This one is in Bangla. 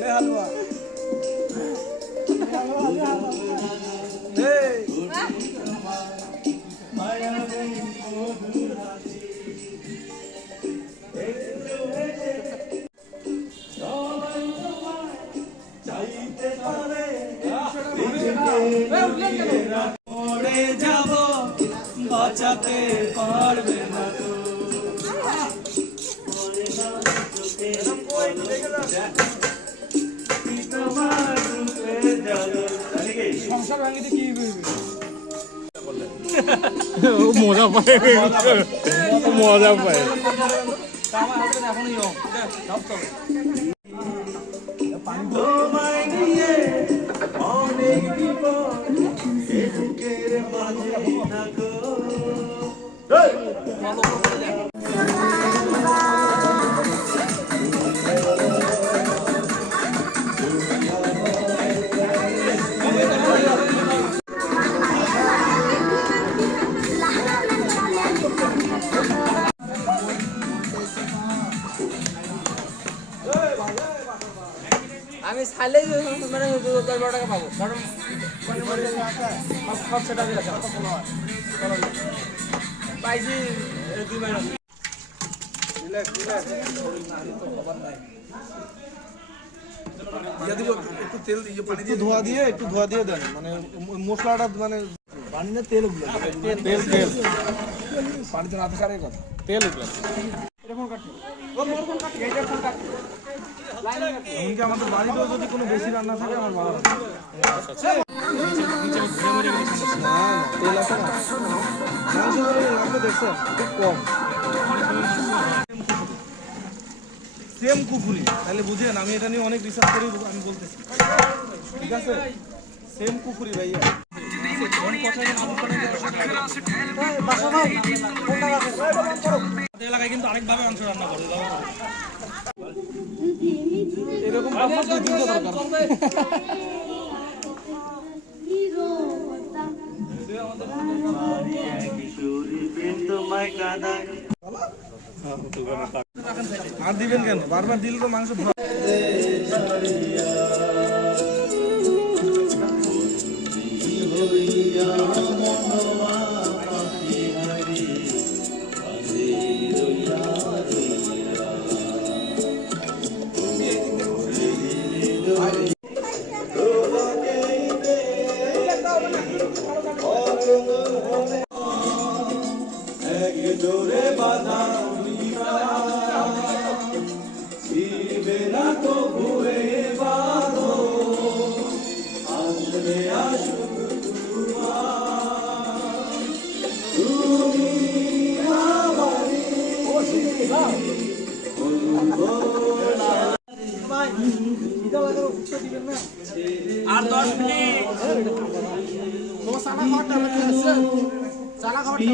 ले हलवा যাব বাঁচাতে পারবে না তো সংসার ভাঙিতে কি মজা পায় মজা পায় আমার হাতে এখনই অনেক বিপদ বুকের মাঝে থাকো আমি খাইলেই মানে 10-12 টাকা পাবো কারণ সব সেটা দিয়ে আছে পাইছি 2 মাইনাস একটু তেল দিয়ে পানি দিয়ে ধোয়া দিয়ে দেন মানে মশলাটা মানে পানি না তেল উঠলো তেল পানিতে না থাকার কথা তেল উঠলো এরকম কাটছি এমনকি আমাদের বাড়িতেও যদি কোনো বেশি রান্না থাকে আমার ভালো লাগে তেল আছে না মাংস দেখছেন খুব কম সেম কুকুরি তাহলে বুঝেন আমি এটা নিয়ে অনেক রিসার্চ করি আমি বলতেছি ঠিক আছে সেম কুকুরি ভাইয়া এলাকায় কিন্তু আরেকভাবে মাংস রান্না করে এরকম আর দিবেন কেন বারবার দিলে তো মাংস জোরে বাধা ছিড়বে না তো ঘুরে বাঁধো আসবে আসুক তুমি আমারই আর 10 মিনিট তোমার সানা খাওয়াটা আছে সানা খাওয়াটা